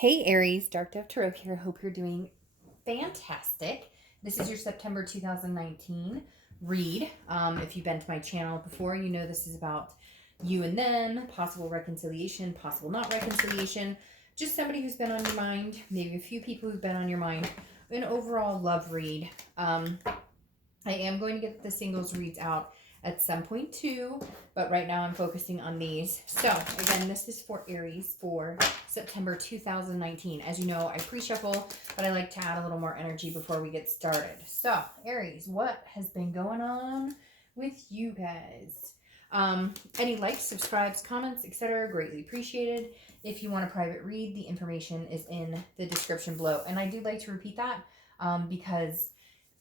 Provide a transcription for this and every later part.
Hey Aries, Dark Dove Tarot here. Hope you're doing fantastic. This is your September 2019 read. If you've been to my channel before, you know this is about you and them, possible reconciliation, possible not reconciliation, just somebody who's been on your mind, maybe a few people who've been on your mind, an overall love read. I am going to get the singles reads out at some point too, but right now I'm focusing on these. So again, this is for Aries for September 2019. As you know, I pre-shuffle, but I like to add a little more energy before we get started. So Aries, what has been going on with you guys? Any likes, subscribes, comments, etc. greatly appreciated. If you want a private read, the information is in the description below. And I do like to repeat that because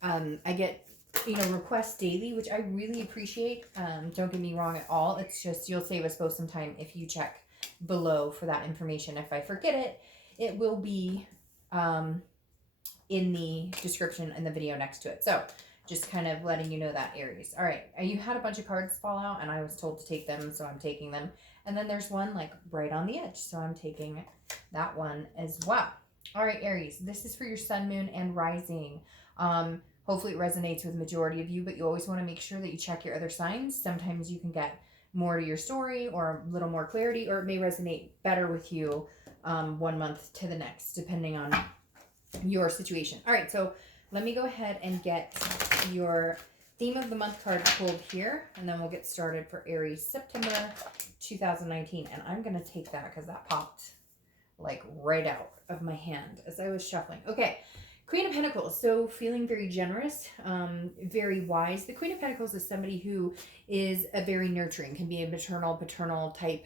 I get requests daily, which I really appreciate. Don't get me wrong at all. It's just you'll save us both some time if you check below for that information. If I forget it, it will be in the description and the video next to it. So just kind of letting you know that, Aries. All right, you had a bunch of cards fall out and I was told to take them, so I'm taking them. And then there's one like right on the edge, so I'm taking that one as well. All right, Aries, this is for your sun, moon, and rising. Hopefully it resonates with the majority of you, but you always want to make sure that you check your other signs. Sometimes you can get more to your story or a little more clarity, or it may resonate better with you 1 month to the next, depending on your situation. All right, so let me go ahead and get your theme of the month card pulled here, and then we'll get started for Aries September 2019. And I'm going to take that because that popped like right out of my hand as I was shuffling. Okay. Queen of Pentacles, so feeling very generous, very wise. The Queen of Pentacles is somebody who is a very nurturing, can be a maternal, paternal type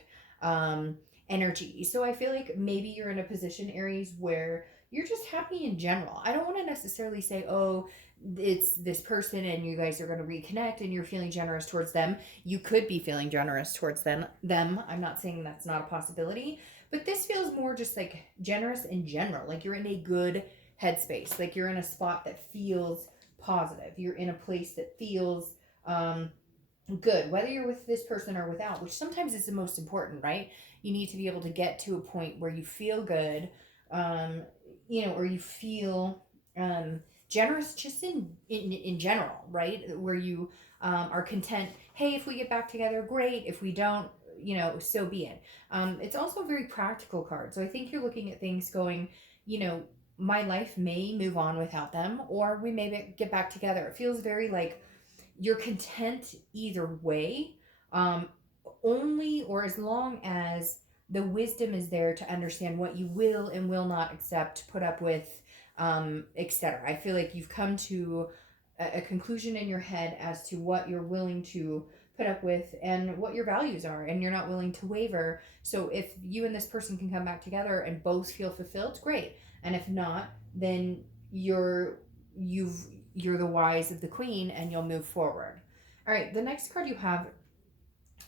energy. So I feel like maybe you're in a position, Aries, where you're just happy in general. I don't want to necessarily say, oh, it's this person and you guys are going to reconnect and you're feeling generous towards them. You could be feeling generous towards them. I'm not saying that's not a possibility, but this feels more just like generous in general. Like you're in a good headspace, like you're in a spot that feels positive, you're in a place that feels good, whether you're with this person or without, which sometimes is the most important, right? You need to be able to get to a point where you feel good, or you feel generous just in general, right? Where you are content. Hey, if we get back together, great. If we don't, so be it. It's also a very practical card, so I think you're looking at things going, my life may move on without them, or we may get back together. It feels very like you're content either way, only or as long as the wisdom is there to understand what you will and will not accept, put up with, etc. I feel like you've come to a conclusion in your head as to what you're willing to put up with and what your values are, and you're not willing to waver. So if you and this person can come back together and both feel fulfilled, great. And if not, then you're the wise of the Queen and you'll move forward. All right, the next card you have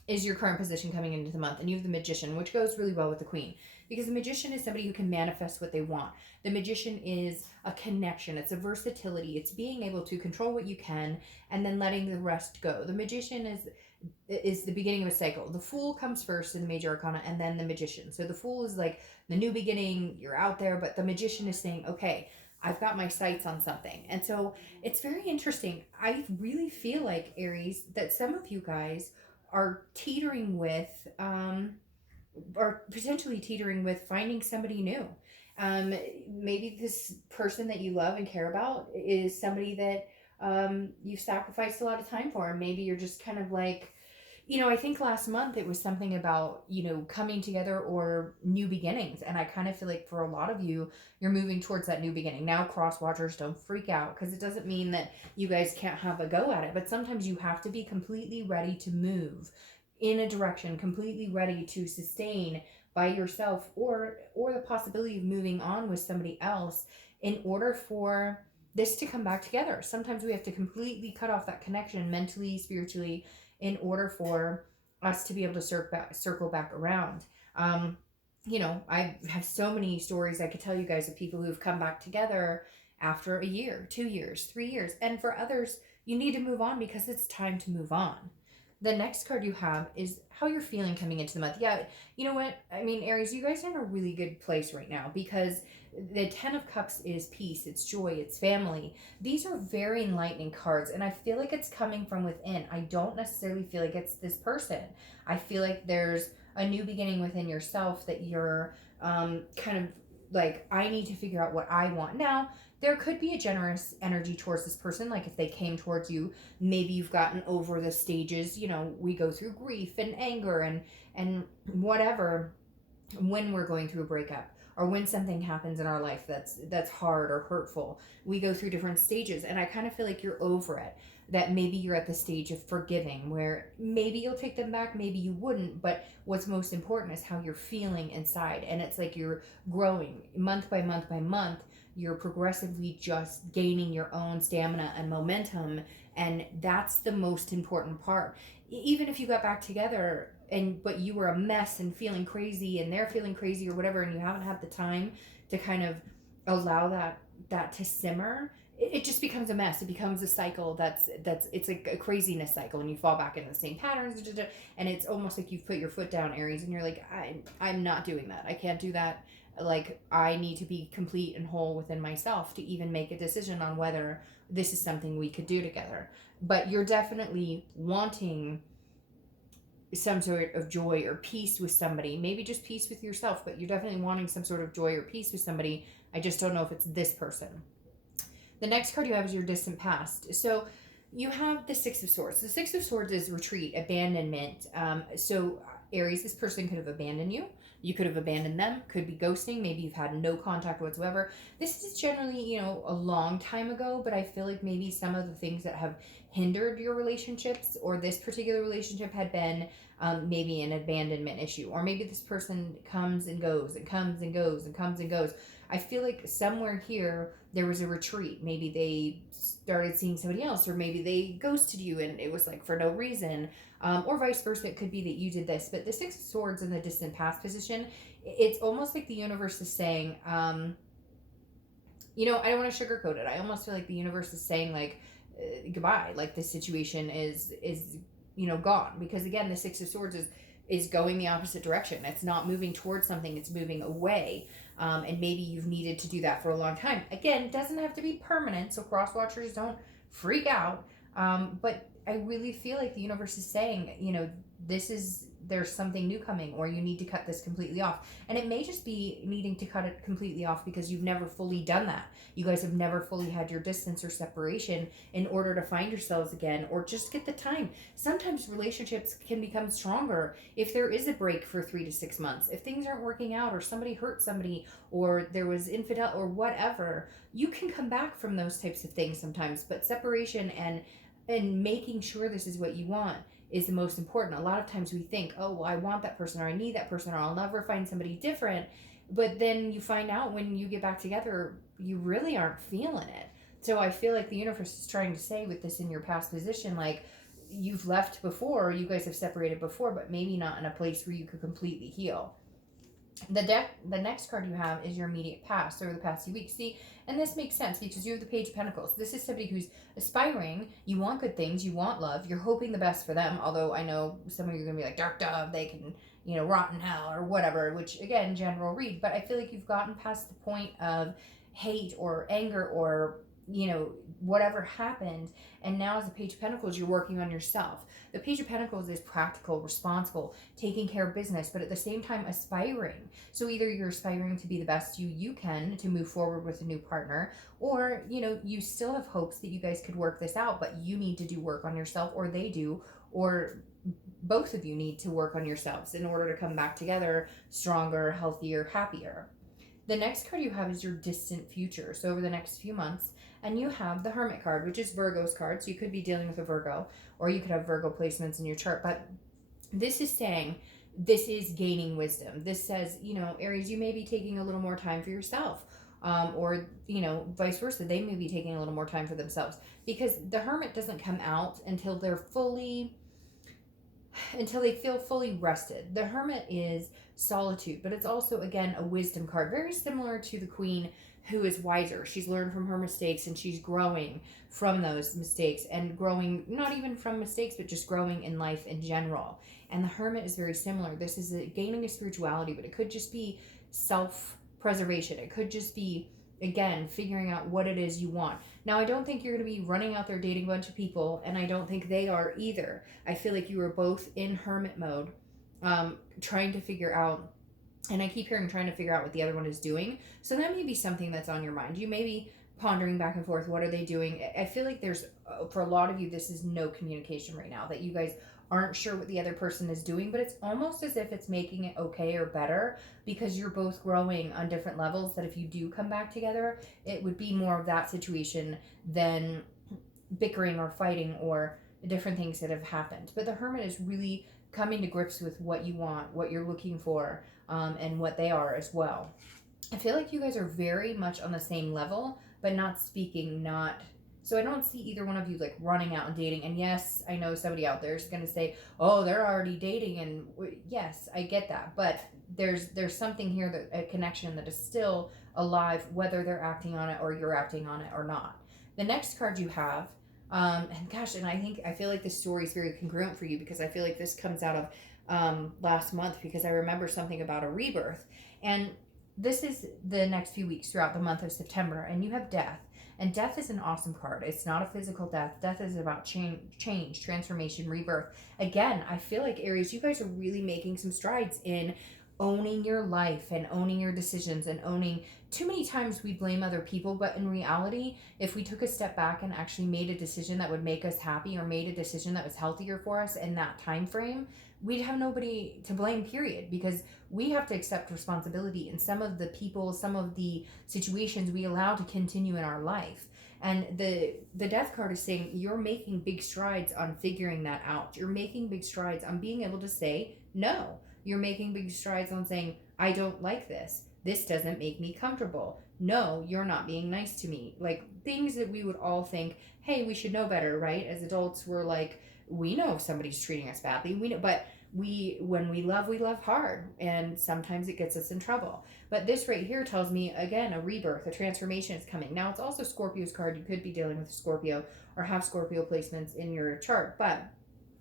is your current position coming into the month, and you have the Magician, which goes really well with the Queen, because the Magician is somebody who can manifest what they want. The Magician is a connection, it's a versatility, it's being able to control what you can and then letting the rest go. The Magician is the beginning of a cycle. The Fool comes first in the Major Arcana, and then the Magician. So the Fool is like the new beginning, you're out there, but the Magician is saying, okay, I've got my sights on something. And so it's very interesting. I really feel like, Aries, that some of you guys are teetering with, or potentially teetering with finding somebody new. Maybe this person that you love and care about is somebody that you've sacrificed a lot of time for. And maybe you're just kind of like, I think last month it was something about, coming together or new beginnings. And I kind of feel like for a lot of you, you're moving towards that new beginning. Now, cross watchers, don't freak out, because it doesn't mean that you guys can't have a go at it. But sometimes you have to be completely ready to move in a direction, completely ready to sustain by yourself, or the possibility of moving on with somebody else in order for this to come back together. Sometimes we have to completely cut off that connection mentally, spiritually, in order for us to be able to circle back around. I have so many stories I could tell you guys of people who've come back together after a year, 2 years, 3 years. And for others, you need to move on because it's time to move on. The next card you have is how you're feeling coming into the month. Yeah, you know what? I mean, Aries, you guys are in a really good place right now because the 10 of Cups is peace, it's joy, it's family. These are very enlightening cards, and I feel like it's coming from within. I don't necessarily feel like it's this person. I feel like there's a new beginning within yourself that you're kind of like, I need to figure out what I want. Now, there could be a generous energy towards this person. Like if they came towards you, maybe you've gotten over the stages, we go through grief and anger and whatever when we're going through a breakup or when something happens in our life that's hard or hurtful. We go through different stages, and I kind of feel like you're over it. That maybe you're at the stage of forgiving where maybe you'll take them back, maybe you wouldn't, but what's most important is how you're feeling inside. And it's like you're growing month by month by month. You're progressively just gaining your own stamina and momentum, and that's the most important part. Even if you got back together but you were a mess and feeling crazy and they're feeling crazy or whatever, and you haven't had the time to kind of allow that to simmer, it just becomes a mess. It becomes a cycle that's it's like a craziness cycle, and you fall back into the same patterns, and it's almost like you've put your foot down, Aries, and you're like, I'm not doing that. I can't do that. Like, I need to be complete and whole within myself to even make a decision on whether this is something we could do together. But you're definitely wanting some sort of joy or peace with somebody, maybe just peace with yourself, but you're definitely wanting some sort of joy or peace with somebody. I just don't know if it's this person. The next card you have is your distant past. So you have the Six of Swords. The Six of Swords is retreat, abandonment. So Aries, this person could have abandoned you. You could have abandoned them. Could be ghosting. Maybe you've had no contact whatsoever. This is generally, a long time ago, but I feel like maybe some of the things that have hindered your relationships or this particular relationship had been maybe an abandonment issue. Or maybe this person comes and goes and comes and goes and comes and goes. I feel like somewhere here there was a retreat. Maybe they started seeing somebody else, or maybe they ghosted you and it was like for no reason, or vice versa. It could be that you did this. But the Six of Swords in the distant past position, it's almost like the universe is saying, I don't want to sugarcoat it. I almost feel like the universe is saying, like, goodbye. Like, this situation is gone. Because again, the Six of Swords is going the opposite direction. It's not moving towards something, it's moving away. And maybe you've needed to do that for a long time. Again, it doesn't have to be permanent, so cross watchers don't freak out. But I really feel like the universe is saying, there's something new coming, or you need to cut this completely off. And it may just be needing to cut it completely off because you've never fully done that. You guys have never fully had your distance or separation in order to find yourselves again, or just get the time. Sometimes relationships can become stronger if there is a break for 3 to 6 months. If things aren't working out, or somebody hurt somebody, or there was infidel or whatever, you can come back from those types of things sometimes. But separation and making sure this is what you want is the most important. A lot of times we think, oh, well, I want that person, or I need that person, or I'll never find somebody different. But then you find out when you get back together, you really aren't feeling it. So I feel like the universe is trying to say with this in your past position, like, you've left before, you guys have separated before, but maybe not in a place where you could completely heal. The next card you have is your immediate past, over the past few weeks. See, and this makes sense because you have the Page of Pentacles. This is somebody who's aspiring. You want good things. You want love. You're hoping the best for them. Although I know some of you are going to be like, dark dove, they can, rot in hell or whatever, which again, general read. But I feel like you've gotten past the point of hate or anger or, whatever happened. And now as the Page of Pentacles, you're working on yourself. The Page of Pentacles is practical, responsible, taking care of business, but at the same time aspiring. So either you're aspiring to be the best you can to move forward with a new partner, or, you still have hopes that you guys could work this out, but you need to do work on yourself, or they do, or both of you need to work on yourselves in order to come back together stronger, healthier, happier. The next card you have is your distant future. So over the next few months, and you have the Hermit card, which is Virgo's card. So you could be dealing with a Virgo, or you could have Virgo placements in your chart. But this is saying, this is gaining wisdom. This says, Aries, you may be taking a little more time for yourself. Or, vice versa. They may be taking a little more time for themselves. Because the Hermit doesn't come out until they're fully until they feel fully rested. The Hermit is solitude, but it's also, again, a wisdom card, very similar to the Queen, who is wiser. She's learned from her mistakes and she's growing from those mistakes, and growing not even from mistakes, but just growing in life in general. And the Hermit is very similar. This is gaining a spirituality, but it could just be self preservation. It could just be, again, figuring out what it is you want. Now, I don't think you're going to be running out there dating a bunch of people, and I don't think they are either. I feel like you are both in hermit mode, trying to figure out, and I keep hearing trying to figure out what the other one is doing. So that may be something that's on your mind. You may be pondering back and forth, what are they doing? I feel like there's, for a lot of you, this is no communication right now, that you guys aren't sure what the other person is doing, but it's almost as if it's making it okay or better, because you're both growing on different levels, that if you do come back together, it would be more of that situation than bickering or fighting or different things that have happened. But the Hermit is really coming to grips with what you want, what you're looking for, and what they are as well. I feel like you guys are very much on the same level, but not speaking, not. So I don't see either one of you like running out and dating. And yes, I know somebody out there is going to say, "Oh, they're already dating," and yes, I get that. But there's something here, that a connection that is still alive, whether they're acting on it or you're acting on it or not. The next card you have, and gosh, and I feel like this story is very congruent for you, because I feel like this comes out of last month, because I remember something about a rebirth, and this is the next few weeks throughout the month of September, and you have death. And death is an awesome card. It's not a physical death. Death is about change, transformation, rebirth. Again, I feel like, Aries, you guys are really making some strides in owning your life and owning your decisions, and owning. Too many times we blame other people, but in reality, if we took a step back and actually made a decision that would make us happy, or made a decision that was healthier for us in that time frame, we'd have nobody to blame, period, because we have to accept responsibility in some of the people, some of the situations we allow to continue in our life. And the death card is saying you're making big strides on figuring that out. You're making big strides on being able to say no. You're making big strides on saying, I don't like this. This doesn't make me comfortable. No, you're not being nice to me. Like, things that we would all think, hey, we should know better, right? As adults, we're like, we know if somebody's treating us badly. We know, but when we love hard, and sometimes it gets us in trouble. But this right here tells me, again, a rebirth, a transformation is coming. Now, it's also Scorpio's card. You could be dealing with Scorpio or have Scorpio placements in your chart, but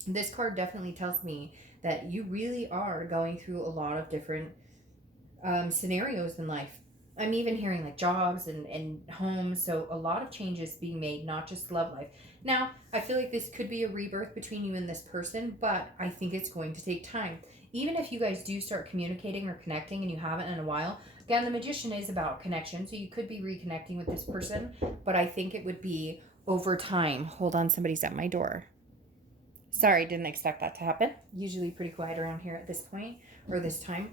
this card definitely tells me that you really are going through a lot of different scenarios in life. I'm even hearing like jobs and homes, so a lot of changes being made, not just love life. Now, I feel like this could be a rebirth between you and this person, but I think it's going to take time. Even if you guys do start communicating or connecting and you haven't in a while, again, the Magician is about connection, so you could be reconnecting with this person, but I think it would be over time. Hold on, somebody's at my door. Sorry, didn't expect that to happen. Usually pretty quiet around here at this point, or this time.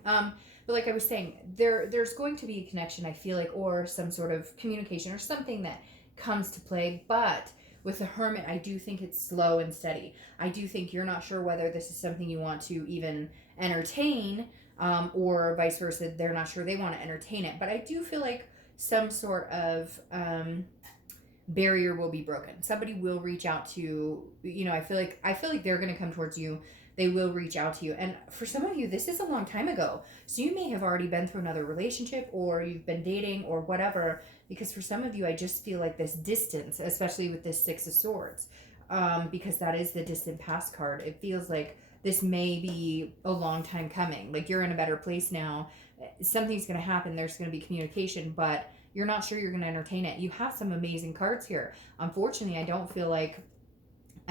But like I was saying, there's going to be a connection, I feel like, or some sort of communication or something that comes to play. But with the Hermit, I do think it's slow and steady. I do think you're not sure whether this is something you want to even entertain, or vice versa, they're not sure they want to entertain it. But I do feel like some sort of barrier will be broken. Somebody will reach out to, I feel like they're going to come towards you. They will reach out to you. And for some of you, this is a long time ago. So you may have already been through another relationship, or you've been dating or whatever, because for some of you, I just feel like this distance, especially with this Six of Swords, because that is the distant past card. It feels like this may be a long time coming. Like, you're in a better place now. Something's going to happen. There's going to be communication, but you're not sure you're going to entertain it. You have some amazing cards here. Unfortunately, I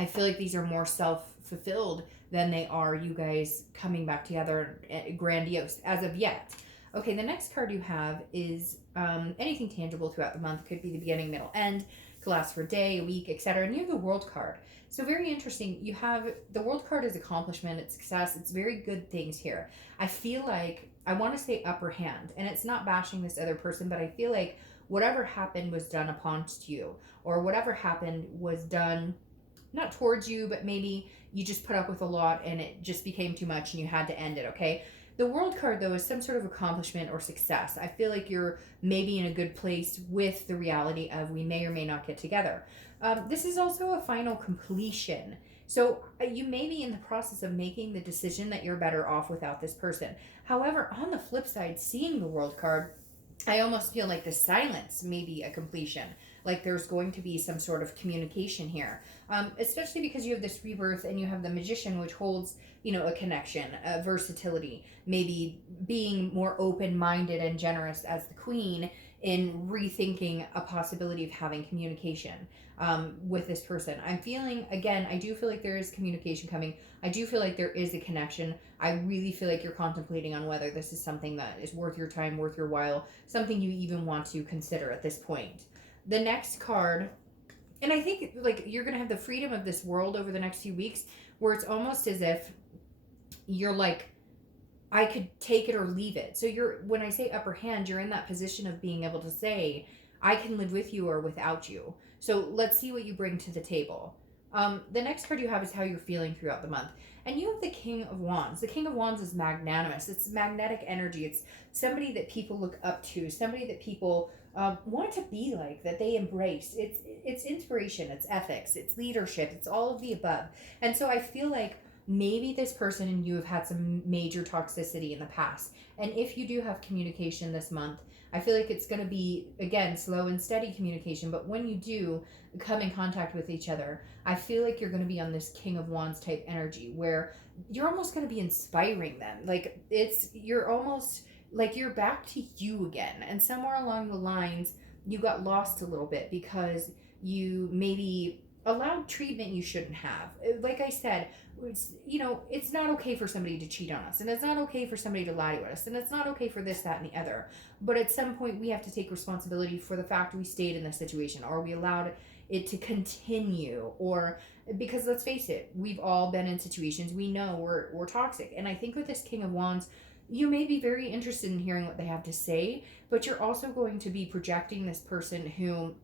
feel like these are more self-fulfilled than they are you guys coming back together, grandiose as of yet. Okay, the next card you have is anything tangible throughout the month. Could be the beginning, middle, end. Could last for a day, a week, etc. And you have the World card. So very interesting. You have the World card as accomplishment, it's success. It's very good things here. I feel like, I want to say upper hand, and it's not bashing this other person, but I feel like whatever happened was done upon you, or whatever happened was done not towards you, but maybe you just put up with a lot and it just became too much and you had to end it, okay? The World card, though, is some sort of accomplishment or success. I feel like you're maybe in a good place with the reality of we may or may not get together. This is also a final completion. So you may be in the process of making the decision that you're better off without this person. However, on the flip side, seeing the World card, I almost feel like the silence may be a completion. Like there's going to be some sort of communication here, especially because you have this rebirth and you have the Magician, which holds, a connection, a versatility, maybe being more open minded and generous as the Queen in rethinking a possibility of having communication with this person. I'm feeling, again, I do feel like there is communication coming. I do feel like there is a connection. I really feel like you're contemplating on whether this is something that is worth your time, worth your while, something you even want to consider at this point. The next card, and I think like you're going to have the freedom of this world over the next few weeks where it's almost as if you're like, I could take it or leave it. So when I say upper hand, you're in that position of being able to say, I can live with you or without you. So let's see what you bring to the table. The next card you have is how you're feeling throughout the month. And you have the King of Wands. The King of Wands is magnanimous. It's magnetic energy. It's somebody that people look up to, somebody that people want to be like, that they embrace. It's inspiration, it's ethics, it's leadership, it's all of the above. And so I feel like maybe this person and you have had some major toxicity in the past. And if you do have communication this month, I feel like it's going to be, again, slow and steady communication. But when you do come in contact with each other, I feel like you're going to be on this King of Wands type energy where you're almost going to be inspiring them. Like you're almost like you're back to you again. And somewhere along the lines, you got lost a little bit because you maybe allowed treatment you shouldn't have. Like I said, it's not okay for somebody to cheat on us, and it's not okay for somebody to lie to us, and it's not okay for this, that, and the other. But at some point, we have to take responsibility for the fact we stayed in this situation, or we allowed it to continue, or because let's face it, we've all been in situations we know we're toxic. And I think with this King of Wands, you may be very interested in hearing what they have to say, but you're also going to be projecting this person who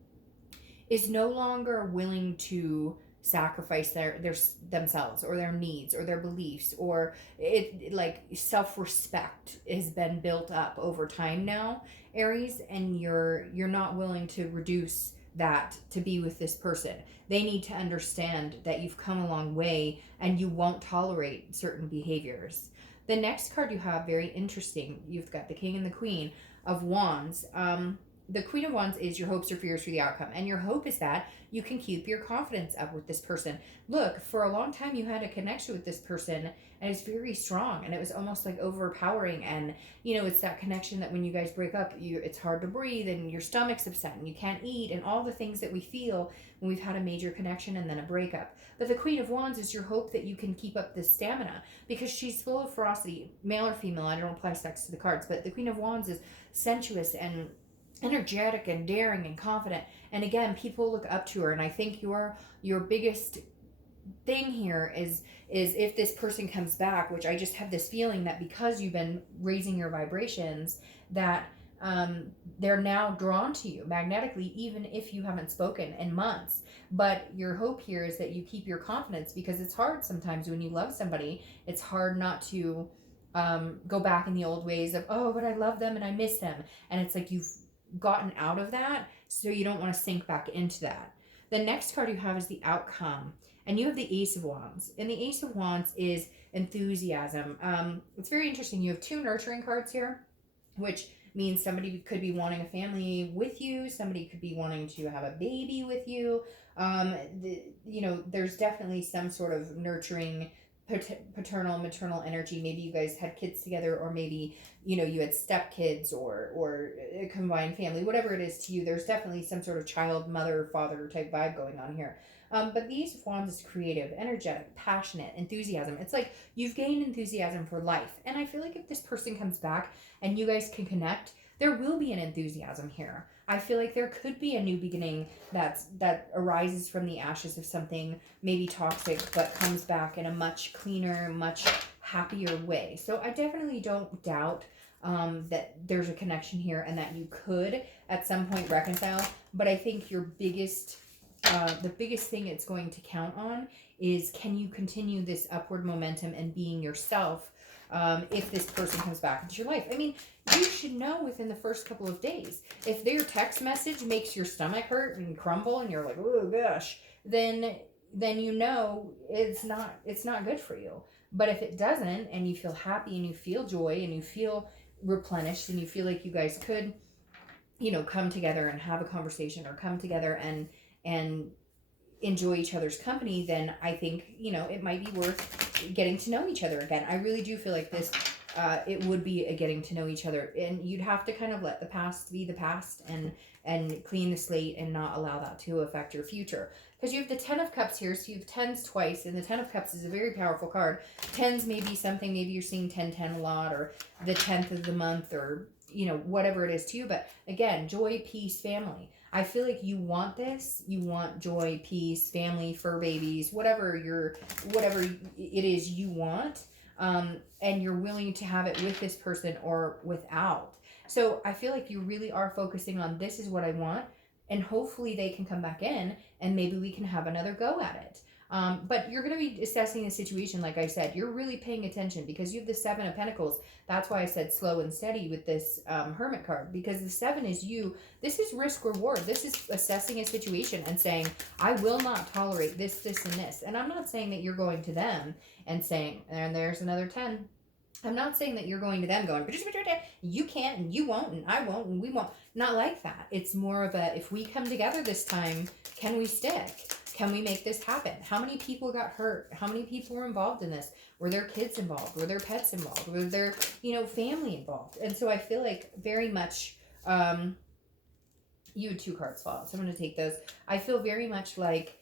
is no longer willing to sacrifice their themselves or their needs or their beliefs, or it like self-respect has been built up over time now, Aries, and you're not willing to reduce that to be with this person. They need to understand that you've come a long way and you won't tolerate certain behaviors. The next card you have, very interesting, you've got the King and the Queen of Wands. The Queen of Wands is your hopes or fears for the outcome. And your hope is that you can keep your confidence up with this person. Look, for a long time you had a connection with this person and it's very strong and it was almost like overpowering. And, it's that connection that when you guys break up, it's hard to breathe and your stomach's upset and you can't eat and all the things that we feel when we've had a major connection and then a breakup. But the Queen of Wands is your hope that you can keep up this stamina because she's full of ferocity, male or female. I don't apply sex to the cards, but the Queen of Wands is sensuous and energetic and daring and confident, and again, people look up to her. And I think your biggest thing here is if this person comes back, which I just have this feeling that because you've been raising your vibrations, that they're now drawn to you magnetically, even if you haven't spoken in months. But your hope here is that you keep your confidence, because it's hard sometimes when you love somebody. It's hard not to go back in the old ways of, oh, but I love them and I miss them, and it's like you've gotten out of that, so you don't want to sink back into that. The next card you have is the outcome, and you have the Ace of Wands, and the Ace of Wands is enthusiasm. It's very interesting. You have two nurturing cards here, which means somebody could be wanting a family with you, somebody could be wanting to have a baby with you. There's definitely some sort of nurturing paternal maternal energy. Maybe you guys had kids together, or maybe you had stepkids or a combined family. Whatever it is to you, there's definitely some sort of child mother father type vibe going on here. But the Ace of Wands is creative, energetic, passionate, enthusiasm. It's like you've gained enthusiasm for life. And I feel like if this person comes back and you guys can connect, there will be an enthusiasm here. I feel like there could be a new beginning that arises from the ashes of something maybe toxic, but comes back in a much cleaner, much happier way. So I definitely don't doubt that there's a connection here and that you could at some point reconcile. But I think your biggest the biggest thing it's going to count on is, can you continue this upward momentum and being yourself if this person comes back into your life? I mean, you should know within the first couple of days. If their text message makes your stomach hurt and crumble and you're like, oh gosh, then then you know it's not good for you. But if it doesn't, and you feel happy and you feel joy and you feel replenished and you feel like you guys could, come together and have a conversation, or come together and enjoy each other's company, then I think, it might be worth getting to know each other again. I really do feel like this, it would be a getting to know each other, and you'd have to kind of let the past be the past, and clean the slate and not allow that to affect your future. Because you have the 10 of Cups here, so you have tens twice, and the 10 of Cups is a very powerful card. Tens may be something, maybe you're seeing 10-10 a lot, or the 10th of the month, or, whatever it is to you. But again, joy, peace, family. I feel like you want this. You want joy, peace, family, fur babies, whatever it is you want, and you're willing to have it with this person or without. So I feel like you really are focusing on, this is what I want, and hopefully they can come back in and maybe we can have another go at it. But you're going to be assessing the situation, like I said. You're really paying attention because you have the 7 of Pentacles. That's why I said slow and steady with this Hermit card, because the 7 is you. This is risk reward. This is assessing a situation and saying, I will not tolerate this, this, and this. And I'm not saying that you're going to them and saying, and there's another 10. I'm not saying that you're going to them going, you can't and you won't and I won't and we won't. Not like that. It's more of a, if we come together this time, can we stick? Can we make this happen? How many people got hurt? How many people were involved in this? Were there kids involved? Were there pets involved? Were there, family involved? And so I feel like very much, you had 2 cards fall out, so I'm going to take those. I feel very much like,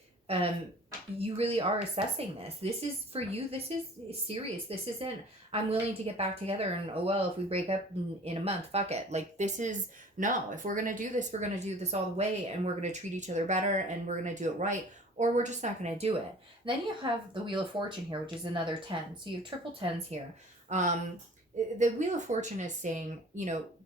you really are assessing this. This is for you. This is serious. This isn't, I'm willing to get back together and, oh, well, if we break up in a month, fuck it. Like, this is, no, if we're going to do this, we're going to do this all the way, and we're going to treat each other better, and we're going to do it right, or we're just not going to do it. Then you have the Wheel of Fortune here, which is another 10. So you have triple 10s here. The Wheel of Fortune is saying,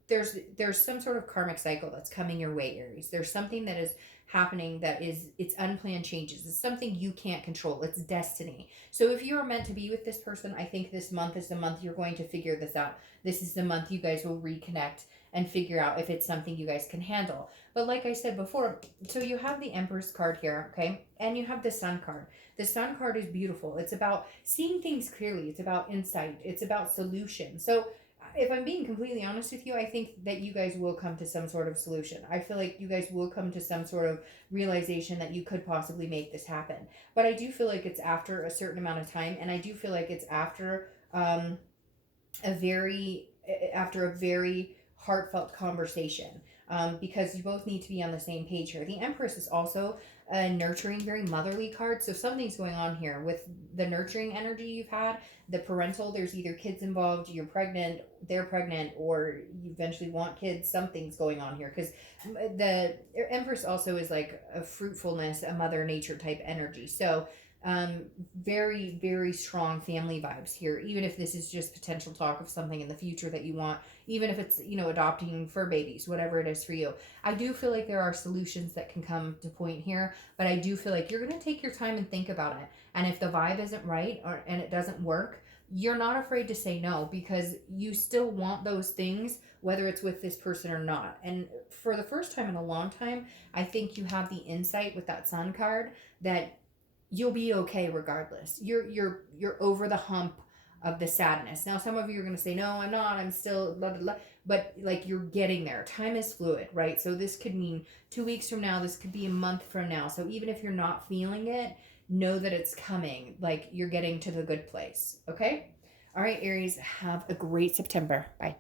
there's some sort of karmic cycle that's coming your way, Aries. There's something that is happening that it's unplanned changes. It's something you can't control. It's destiny. So if you're meant to be with this person, I think this month is the month you're going to figure this out. This is the month you guys will reconnect and figure out if it's something you guys can handle. But like I said before, so you have the Empress card here, okay? And you have the Sun card. The Sun card is beautiful. It's about seeing things clearly. It's about insight. It's about solution. So if I'm being completely honest with you, I think that you guys will come to some sort of solution. I feel like you guys will come to some sort of realization that you could possibly make this happen. But I do feel like it's after a certain amount of time, and I do feel like it's after a very heartfelt conversation, because you both need to be on the same page here. The Empress is also a nurturing, very motherly card. So something's going on here with the nurturing energy you've had, the parental. There's either kids involved, you're pregnant, they're pregnant, or you eventually want kids. Something's going on here, because the Empress also is like a fruitfulness, a mother nature type energy. So very, very strong family vibes here, even if this is just potential talk of something in the future that you want, even if it's, adopting fur babies, whatever it is for you. I do feel like there are solutions that can come to point here, but I do feel like you're going to take your time and think about it. And if the vibe isn't right, and it doesn't work, you're not afraid to say no, because you still want those things, whether it's with this person or not. And for the first time in a long time, I think you have the insight with that Sun card that you'll be okay regardless. You're over the hump of the sadness. Now, some of you are going to say, no, I'm not. I'm still blah, blah, blah. But like, you're getting there. Time is fluid, right? So this could mean 2 weeks from now. This could be a month from now. So even if you're not feeling it, know that it's coming. Like, you're getting to the good place. Okay? All right, Aries, have a great September. Bye.